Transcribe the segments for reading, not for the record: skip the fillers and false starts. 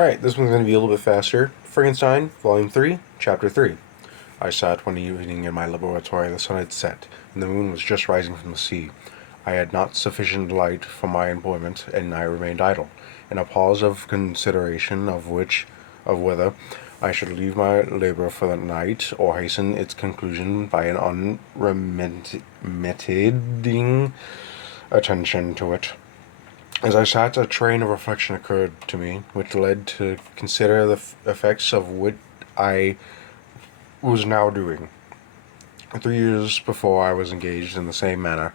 Alright, this one's going to be a little bit faster. Frankenstein, Volume 3, Chapter 3. I sat one evening in my laboratory. The sun had set, and the moon was just rising from the sea. I had not sufficient light for my employment, and I remained idle, in a pause of consideration of whether I should leave my labor for the night, or hasten its conclusion by an unremitting attention to it. As I sat, a train of reflection occurred to me, which led to consider the effects of what I was now doing. 3 years before, I was engaged in the same manner,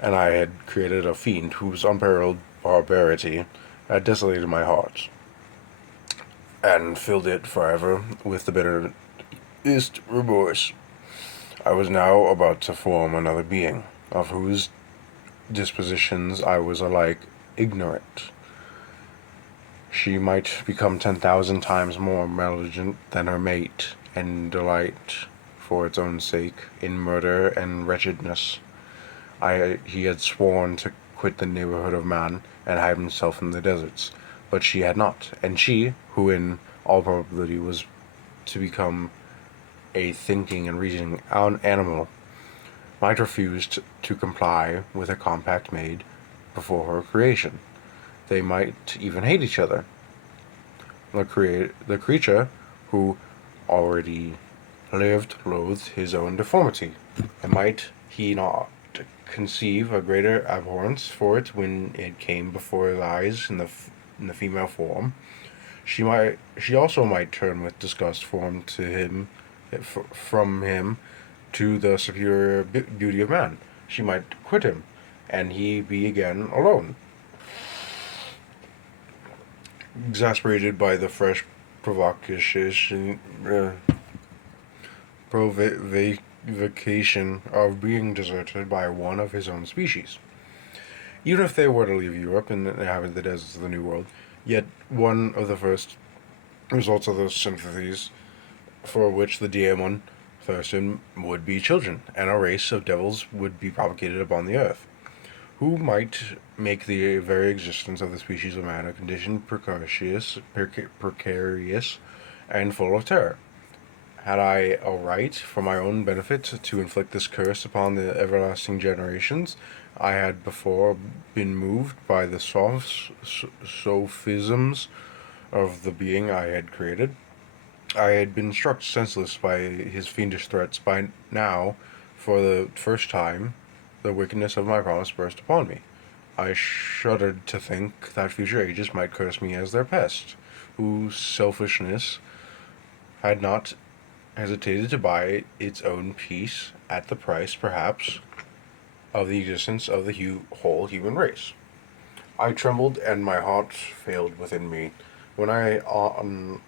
and I had created a fiend whose unparalleled barbarity had desolated my heart, and filled it forever with the bitterest remorse. I was now about to form another being, of whose dispositions I was alike ignorant. She might become 10,000 times more malignant than her mate, and delight, for its own sake, in murder and wretchedness. He had sworn to quit the neighborhood of man, and hide himself in the deserts, but she had not, and she, who in all probability was to become a thinking and reasoning animal, might refuse to comply with a compact made before her creation. They might even hate each other. The creature who already lived loathed his own deformity, and might he not conceive a greater abhorrence for it when it came before his eyes in the female form? She also might turn with disgust from him to the superior beauty of man. She might quit him, and he be again alone. Exasperated by the fresh provocation of being deserted by one of his own species. Even if they were to leave Europe and inhabit the deserts of the New World, yet one of the first results of those sympathies for which the demon thirsted would be children, and a race of devils would be propagated upon the earth, who might make the very existence of the species of man a condition precarious and full of terror. Had I a right, for my own benefit, to inflict this curse upon the everlasting generations? I had before been moved by the sophisms of the being I had created. I had been struck senseless by his fiendish threats. By now, for the first time, the wickedness of my promise burst upon me. I shuddered to think that future ages might curse me as their pest, whose selfishness had not hesitated to buy its own peace at the price, perhaps, of the existence of the whole human race. I trembled, and my heart failed within me. When on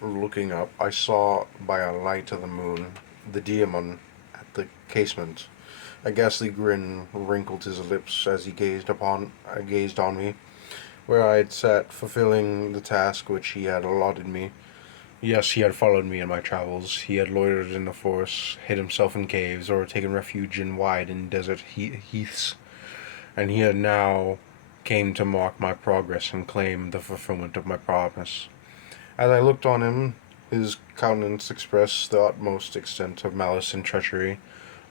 looking up, I saw by a light of the moon the demon at the casement. A ghastly grin wrinkled his lips as he gazed on me, where I had sat fulfilling the task which he had allotted me. Yes, he had followed me in my travels. He had loitered in the forests, hid himself in caves, or taken refuge in wide and desert heaths, and he had now came to mark my progress and claim the fulfillment of my promise. As I looked on him, his countenance expressed the utmost extent of malice and treachery.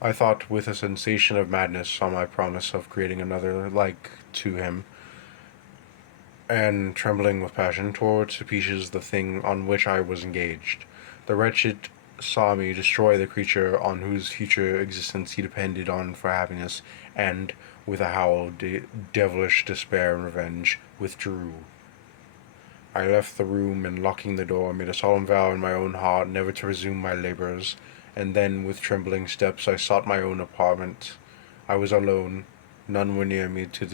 I thought with a sensation of madness on my promise of creating another like to him, and trembling with passion, tore to pieces the thing on which I was engaged. The wretched saw me destroy the creature on whose future existence he depended on for happiness, and, with a howl of devilish despair and revenge, withdrew. I left the room, and locking the door, made a solemn vow in my own heart never to resume my labors, and then, with trembling steps, I sought my own apartment. I was alone. None were near me to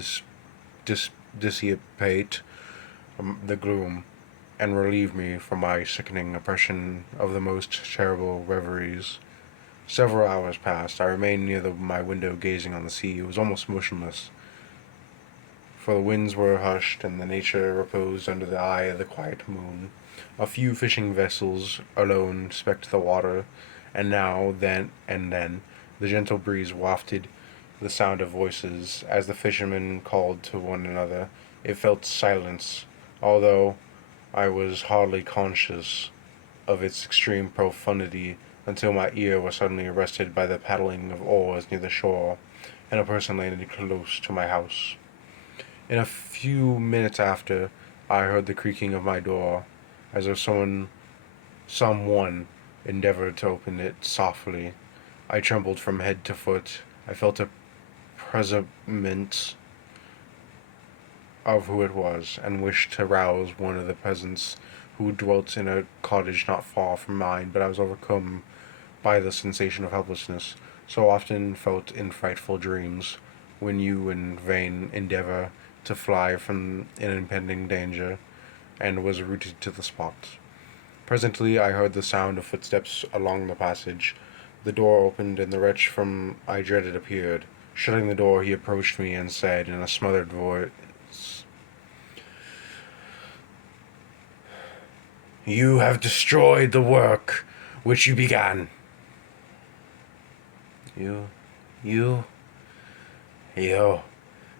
dissipate the gloom, and relieve me from my sickening oppression of the most terrible reveries. Several hours passed. I remained near my window, gazing on the sea. It was almost motionless, for the winds were hushed, and the nature reposed under the eye of the quiet moon. A few fishing vessels alone specked the water, and now, then, the gentle breeze wafted the sound of voices, as the fishermen called to one another. It felt silence, although I was hardly conscious of its extreme profundity until my ear was suddenly arrested by the paddling of oars near the shore, and a person landed close to my house. In a few minutes after, I heard the creaking of my door, as if someone endeavored to open it softly. I trembled from head to foot. I felt a presentiment of who it was, and wished to rouse one of the peasants who dwelt in a cottage not far from mine, but I was overcome by the sensation of helplessness, so often felt in frightful dreams, when you in vain endeavor to fly from an impending danger, and was rooted to the spot. Presently I heard the sound of footsteps along the passage. The door opened, and the wretch from I dreaded appeared. Shutting the door, he approached me and said in a smothered voice, "You have destroyed the work which you began." You, you, you,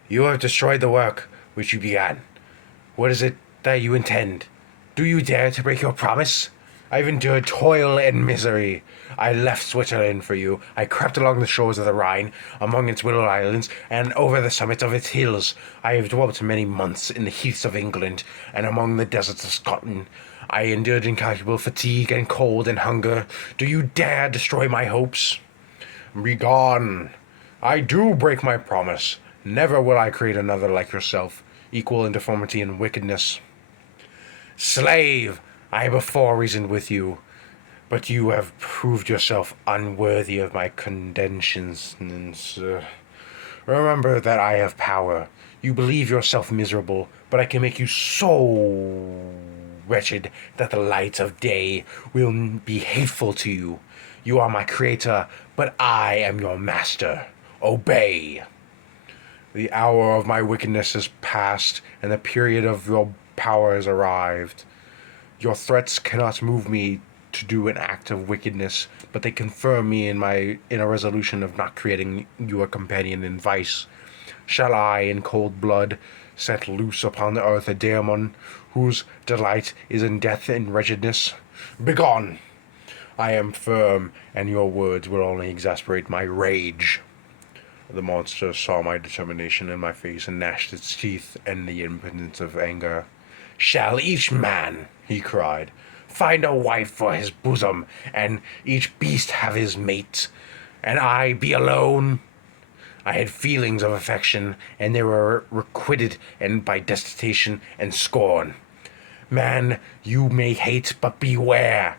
you have destroyed the work which you began. What is it that you intend? Do you dare to break your promise? I've endured toil and misery. I left Switzerland for you. I crept along the shores of the Rhine, among its willow islands, and over the summits of its hills. I have dwelt many months in the heaths of England, and among the deserts of Scotland. I endured incalculable fatigue and cold and hunger. Do you dare destroy my hopes? Begone! I do break my promise. Never will I create another like yourself, equal in deformity and wickedness. Slave! I before reasoned with you, but you have proved yourself unworthy of my condescensions. Remember that I have power. You believe yourself miserable, but I can make you so wretched that the light of day will be hateful to you. You are my creator, but I am your master. Obey. The hour of my wickedness is past, and the period of your power has arrived. Your threats cannot move me to do an act of wickedness, but they confirm me in a resolution of not creating you a companion in vice. Shall I, in cold blood, set loose upon the earth a demon whose delight is in death and wretchedness? Begone! I am firm, and your words will only exasperate my rage. The monster saw my determination in my face and gnashed its teeth in the impotence of anger. "Shall each man," he cried, "find a wife for his bosom, and each beast have his mate, and I be alone?" I had feelings of affection, and they were requited and by detestation and scorn. Man, you may hate, but beware!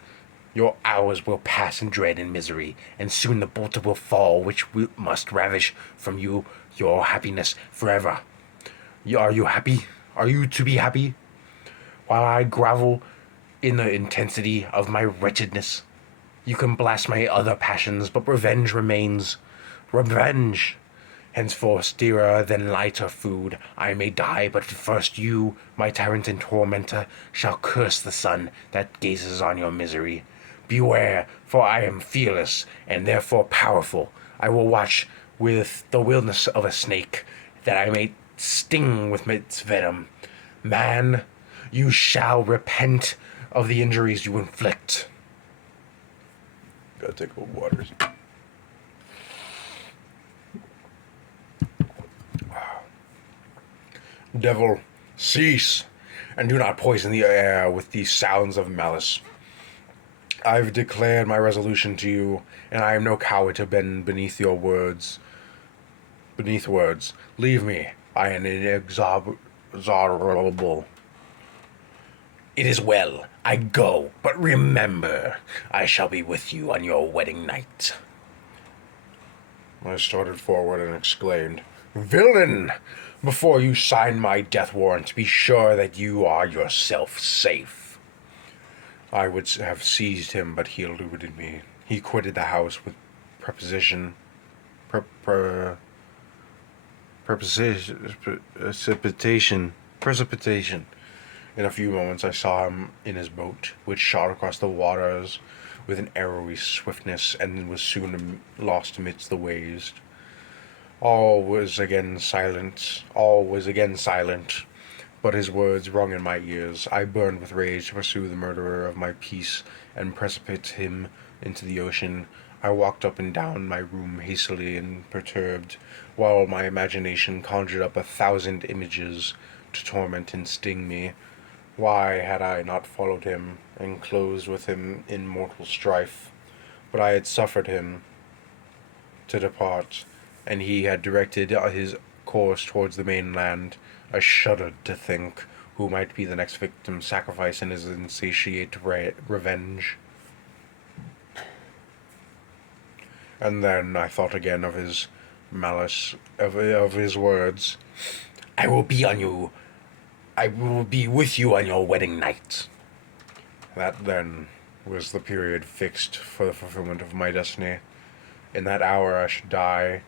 Your hours will pass in dread and misery, and soon the bolt will fall which must ravish from you your happiness forever. Are you happy? Are you to be happy? While I grovel in the intensity of my wretchedness, you can blast my other passions, but revenge remains. Revenge! Henceforth dearer than lighter food, I may die, but first you, my tyrant and tormentor, shall curse the sun that gazes on your misery. Beware, for I am fearless, and therefore powerful. I will watch with the wildness of a snake, that I may sting with its venom. Man, you shall repent of the injuries you inflict. Gotta take a little water. Devil, cease, and do not poison the air with these sounds of malice. I've declared my resolution to you, and I am no coward to bend beneath words. Leave me. I am inexorable. It is well. I go, but remember, I shall be with you on your wedding night. I started forward and exclaimed, "Villain! Before you sign my death warrant, be sure that you are yourself safe." I would have seized him, but he eluded me. He quitted the house with precipitation. In a few moments I saw him in his boat, which shot across the waters with an arrowy swiftness, and was soon lost amidst the waves. All was again silent, but his words rung in my ears. I burned with rage to pursue the murderer of my peace and precipitate him into the ocean. I walked up and down my room hastily and perturbed, while my imagination conjured up 1,000 images to torment and sting me. Why had I not followed him and closed with him in mortal strife? But I had suffered him to depart, and he had directed his course towards the mainland. I shuddered to think who might be the next victim sacrificed in his insatiate revenge. And then I thought again of his malice, of his words. I will be on you. I will be with you on your wedding night. That then was the period fixed for the fulfillment of my destiny. In that hour I should die,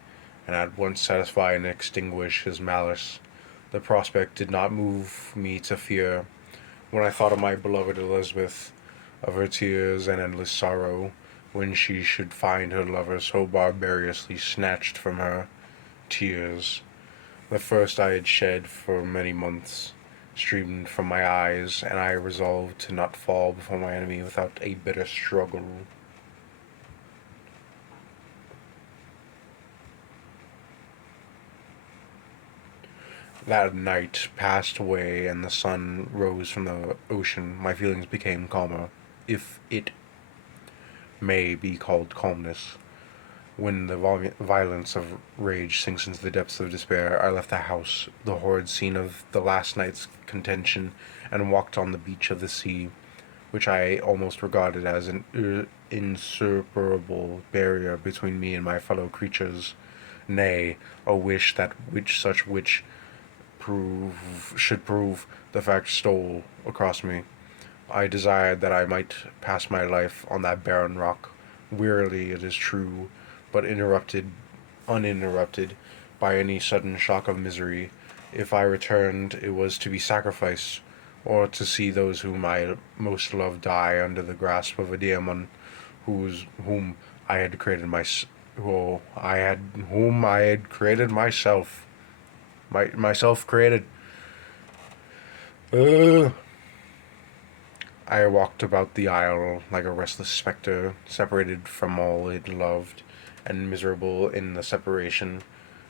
and at once satisfy and extinguish his malice. The prospect did not move me to fear. When I thought of my beloved Elizabeth, of her tears and endless sorrow, when she should find her lover so barbarously snatched from her, tears, the first I had shed for many months, streamed from my eyes, and I resolved to not fall before my enemy without a bitter struggle. That night passed away, and the sun rose from the ocean. My feelings became calmer, if it may be called calmness. When the violence of rage sinks into the depths of despair, I left the house, the horrid scene of the last night's contention, and walked on the beach of the sea, which I almost regarded as an insuperable barrier between me and my fellow creatures. Nay, a wish that which should prove the fact stole across me. I desired that I might pass my life on that barren rock, wearily it is true, but uninterrupted by any sudden shock of misery. If I returned, it was to be sacrificed, or to see those whom I most loved die under the grasp of a demon whom I had created whom I had created myself. Myself created. Uh, I walked about the isle like a restless spectre, separated from all it loved, and miserable in the separation.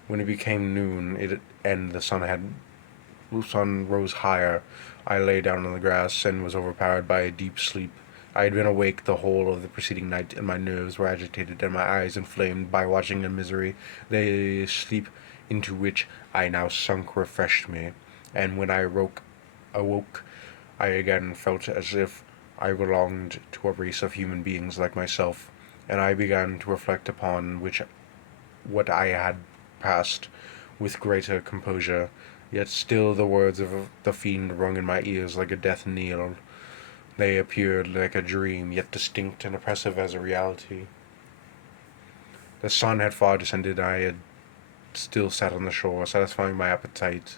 When it became noon, and the sun rose higher, I lay down on the grass and was overpowered by a deep sleep. I had been awake the whole of the preceding night, and my nerves were agitated and my eyes inflamed by watching and misery. The sleep into which I now sunk refreshed me, and when I awoke, I again felt as if I belonged to a race of human beings like myself, and I began to reflect upon what I had passed with greater composure. Yet still the words of the fiend rung in my ears like a death knell. They appeared like a dream, yet distinct and oppressive as a reality. The sun had far descended, and I had still sat on the shore, satisfying my appetite,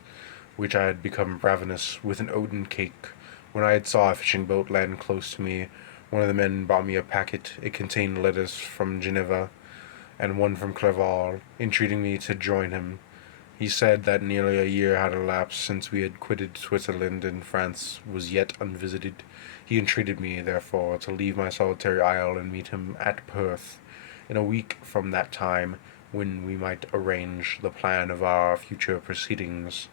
which I had become ravenous with an oaten cake. When I saw a fishing boat land close to me, one of the men brought me a packet. It contained letters from Geneva and one from Clerval, entreating me to join him. He said that nearly a year had elapsed since we had quitted Switzerland, and France was yet unvisited. He entreated me, therefore, to leave my solitary isle and meet him at Perth in a week from that time, when we might arrange the plan of our future proceedings.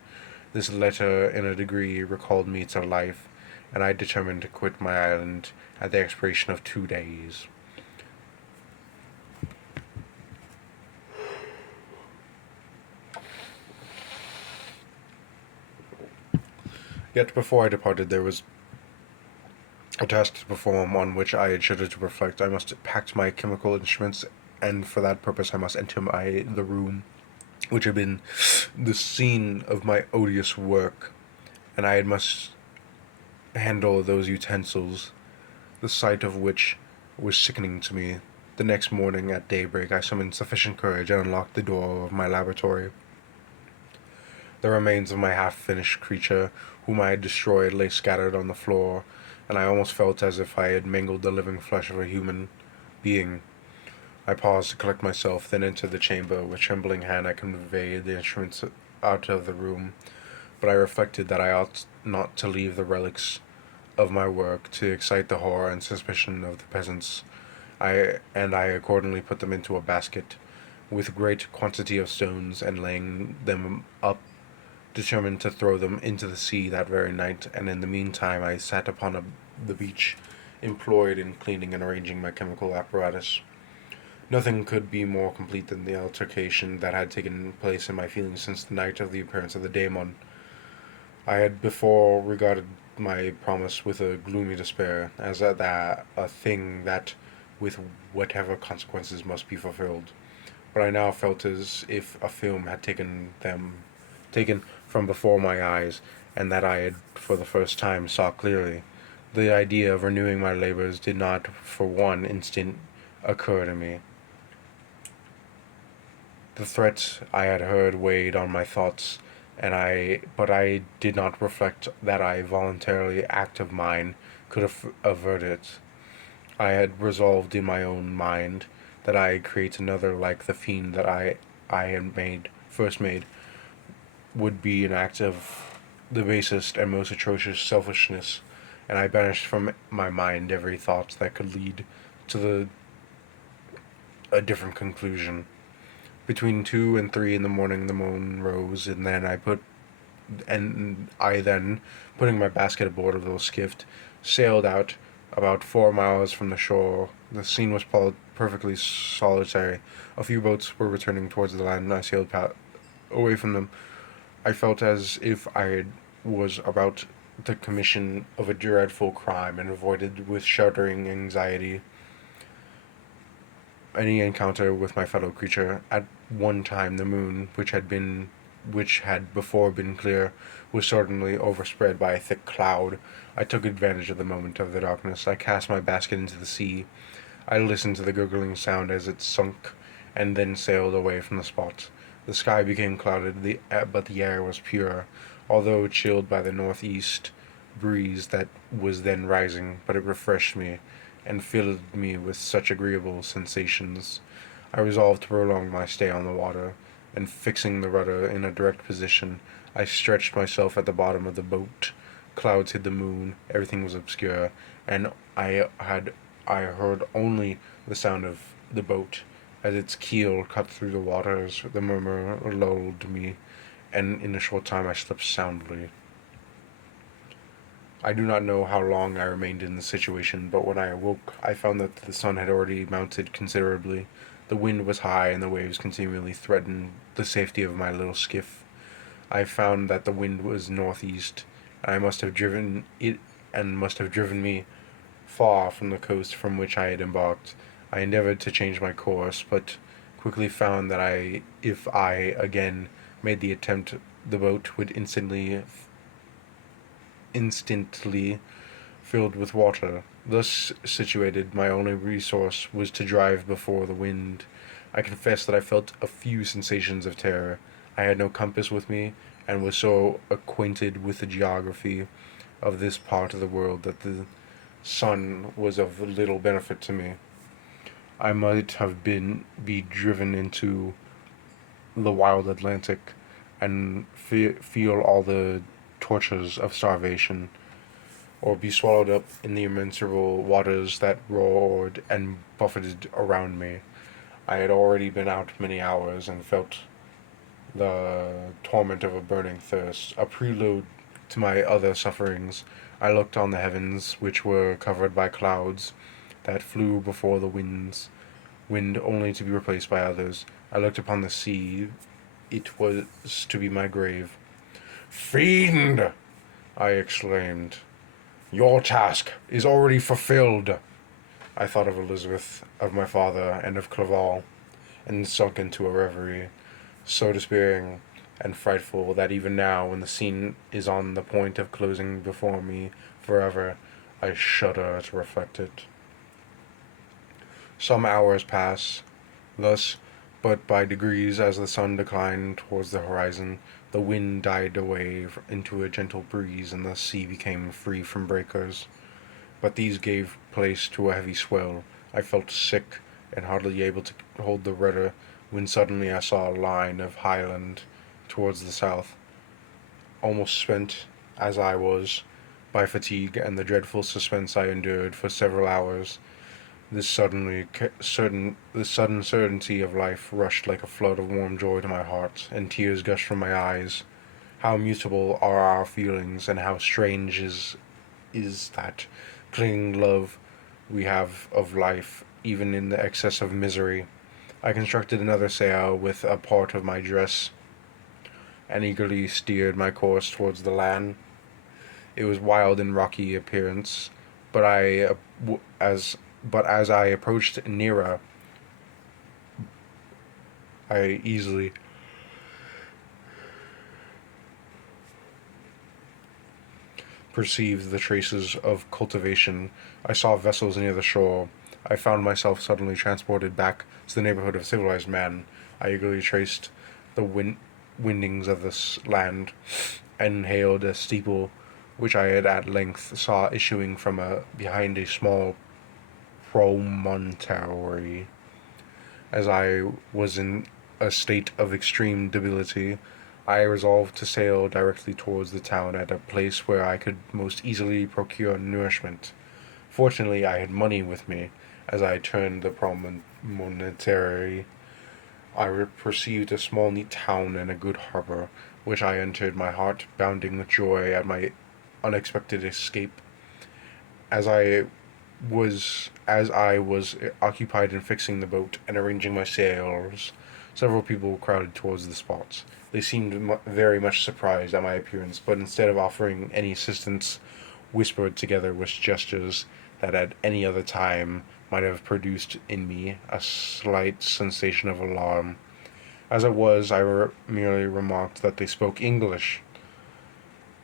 This letter in a degree recalled me to life, and I determined to quit my island at the expiration of 2 days. Yet before I departed there was a task to perform on which I had shuddered to reflect. I must pack my chemical instruments, and for that purpose I must enter the room which had been the scene of my odious work, and I must handle those utensils, the sight of which was sickening to me. The next morning at daybreak I summoned sufficient courage and unlocked the door of my laboratory. The remains of my half-finished creature, whom I had destroyed, lay scattered on the floor, and I almost felt as if I had mangled the living flesh of a human being. I paused to collect myself, then entered the chamber. With trembling hand I conveyed the instruments out of the room. but I reflected that I ought not to leave the relics of my work to excite the horror and suspicion of the peasants. I accordingly put them into a basket with great quantity of stones, and laying them up, determined to throw them into the sea that very night. And in the meantime I sat upon the beach, employed in cleaning and arranging my chemical apparatus. Nothing could be more complete than the altercation that had taken place in my feelings since the night of the appearance of the daemon. I had before regarded my promise with a gloomy despair, as a thing that, with whatever consequences, must be fulfilled. But I now felt as if a film had taken from before my eyes, and that I had for the first time saw clearly. The idea of renewing my labors did not for one instant occur to me. The threats I had heard weighed on my thoughts, but I did not reflect that a voluntarily act of mine could avert it. I had resolved in my own mind that I create another like the fiend that I had first made, would be an act of the basest and most atrocious selfishness, and I banished from my mind every thought that could lead to a different conclusion. Between 2 and 3 in the morning, the moon rose, and I then, putting my basket aboard a little skiff, sailed out about 4 miles from the shore. The scene was perfectly solitary. A few boats were returning towards the land, and I sailed away from them. I felt as if was about the commission of a dreadful crime, and avoided with shuddering anxiety any encounter with my fellow creature. At one time the moon, which had before been clear, was suddenly overspread by a thick cloud. I took advantage of the moment of the darkness. I cast my basket into the sea. I listened to the gurgling sound as it sunk, and then sailed away from the spot. The sky became clouded, but the air was pure, although chilled by the northeast breeze that was then rising. But it refreshed me, and filled me with such agreeable sensations. I resolved to prolong my stay on the water, and fixing the rudder in a direct position, I stretched myself at the bottom of the boat. Clouds hid the moon, everything was obscure, and I heard only the sound of the boat as its keel cut through the waters. The murmur lulled me, and in a short time I slept soundly. I do not know how long I remained in this situation, but when I awoke I found that the sun had already mounted considerably. The wind was high, and the waves continually threatened the safety of my little skiff. I found that the wind was northeast, and must have driven me far from the coast from which I had embarked. I endeavored to change my course, but quickly found that if I again made the attempt, the boat would instantly filled with water. Thus situated, my only resource was to drive before the wind. I confess that I felt a few sensations of terror. I had no compass with me, and was so acquainted with the geography of this part of the world that the sun was of little benefit to me. I might have be driven into the wild Atlantic, and feel all the tortures of starvation, or be swallowed up in the immeasurable waters that roared and buffeted around me. I had already been out many hours, and felt the torment of a burning thirst. A prelude to my other sufferings, I looked on the heavens, which were covered by clouds that flew before the wind only to be replaced by others. I looked upon the sea. It was to be my grave. "Fiend!" I exclaimed. "Your task is already fulfilled." I thought of Elizabeth, of my father, and of Clerval, and sunk into a reverie, so despairing and frightful that even now, when the scene is on the point of closing before me forever, I shudder to reflect it. Some hours pass thus, but by degrees, as the sun declined towards the horizon, the wind died away into a gentle breeze, and the sea became free from breakers. But these gave place to a heavy swell. I felt sick, and hardly able to hold the rudder, when suddenly I saw a line of highland towards the south. almost spent as I was by fatigue and the dreadful suspense I endured for several hours, this sudden certainty of life rushed like a flood of warm joy to my heart, and tears gushed from my eyes. How mutable are our feelings, and how strange is that clinging love we have of life, even in the excess of misery. I constructed another sail with a part of my dress, and eagerly steered my course towards the land. It was wild and rocky appearance, but as as I approached nearer, I easily perceived the traces of cultivation. I saw vessels near the shore. I found myself suddenly transported back to the neighborhood of civilized man. I eagerly traced the windings of this land, and hailed a steeple which I had at length saw issuing from behind a small promontory. As I was in a state of extreme debility, I resolved to sail directly towards the town at a place where I could most easily procure nourishment. Fortunately, I had money with me. As I turned the promontory, I perceived a small neat town and a good harbor, which I entered, my heart bounding with joy at my unexpected escape. As I was occupied in fixing the boat and arranging my sails, several people crowded towards the spot. They seemed very much surprised at my appearance, but instead of offering any assistance, whispered together with gestures that at any other time might have produced in me a slight sensation of alarm. As it was, merely remarked that they spoke English,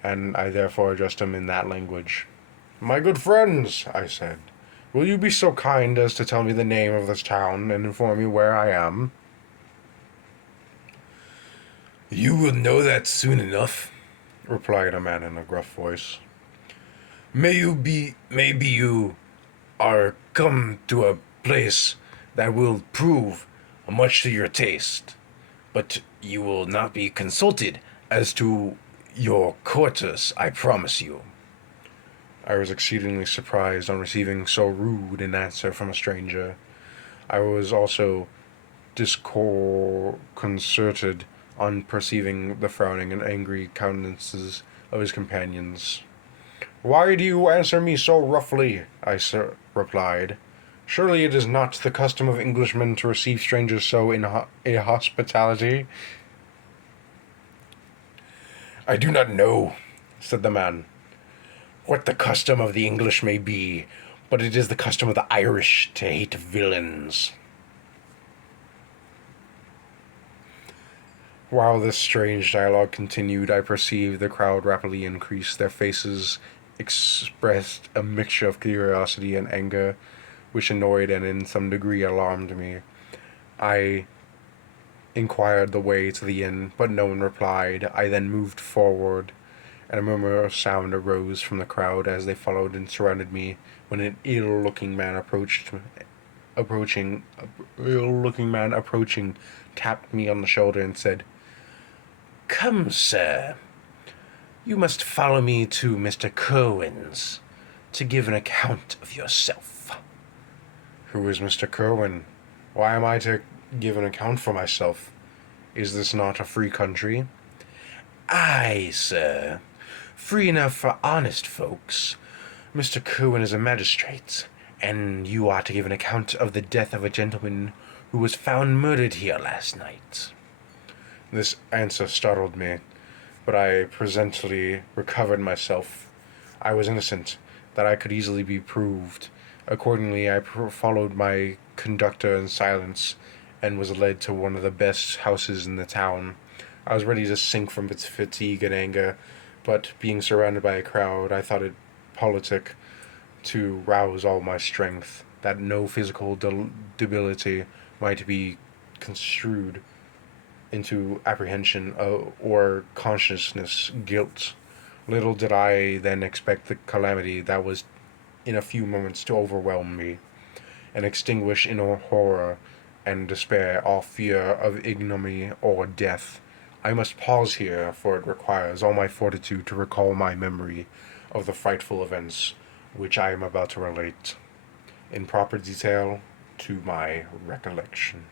and I therefore addressed them in that language. "My good friends," I said, "will you be so kind as to tell me the name of this town and inform me where I am?" "You will know that soon enough," replied a man in a gruff voice. Maybe you are come to a place that will prove much to your taste, but you will not be consulted as to your quarters, I promise you." I was exceedingly surprised on receiving so rude an answer from a stranger. I was also disconcerted on perceiving the frowning and angry countenances of his companions. "Why do you answer me so roughly?" I replied. "Surely it is not the custom of Englishmen to receive strangers so in hospitality." "I do not know," said the man, "what the custom of the English may be, but it is the custom of the Irish to hate villains." While this strange dialogue continued, I perceived the crowd rapidly increase. Their faces expressed a mixture of curiosity and anger, which annoyed and in some degree alarmed me. I inquired the way to the inn, but no one replied. I then moved forward, and a murmur of sound arose from the crowd as they followed and surrounded me, when an ill-looking man approaching, tapped me on the shoulder and said, "Come, sir, you must follow me to Mr. Curwen's to give an account of yourself." "Who is Mr. Kerwin? Why am I to give an account for myself? Is this not a free country?" "Aye, sir, free enough for honest folks. Mr. Curwen is a magistrate, and you are to give an account of the death of a gentleman who was found murdered here last night." This answer startled me, but I presently recovered myself. I was innocent, that I could easily be proved. Accordingly, I followed my conductor in silence, and was led to one of the best houses in the town. I was ready to sink from its fatigue and anger, but being surrounded by a crowd, I thought it politic to rouse all my strength, that no physical debility might be construed into apprehension or consciousness guilt. Little did I then expect the calamity that was in a few moments to overwhelm me, and extinguish in horror and despair all fear of ignominy or death. I must pause here, for it requires all my fortitude to recall my memory of the frightful events which I am about to relate in proper detail to my recollection.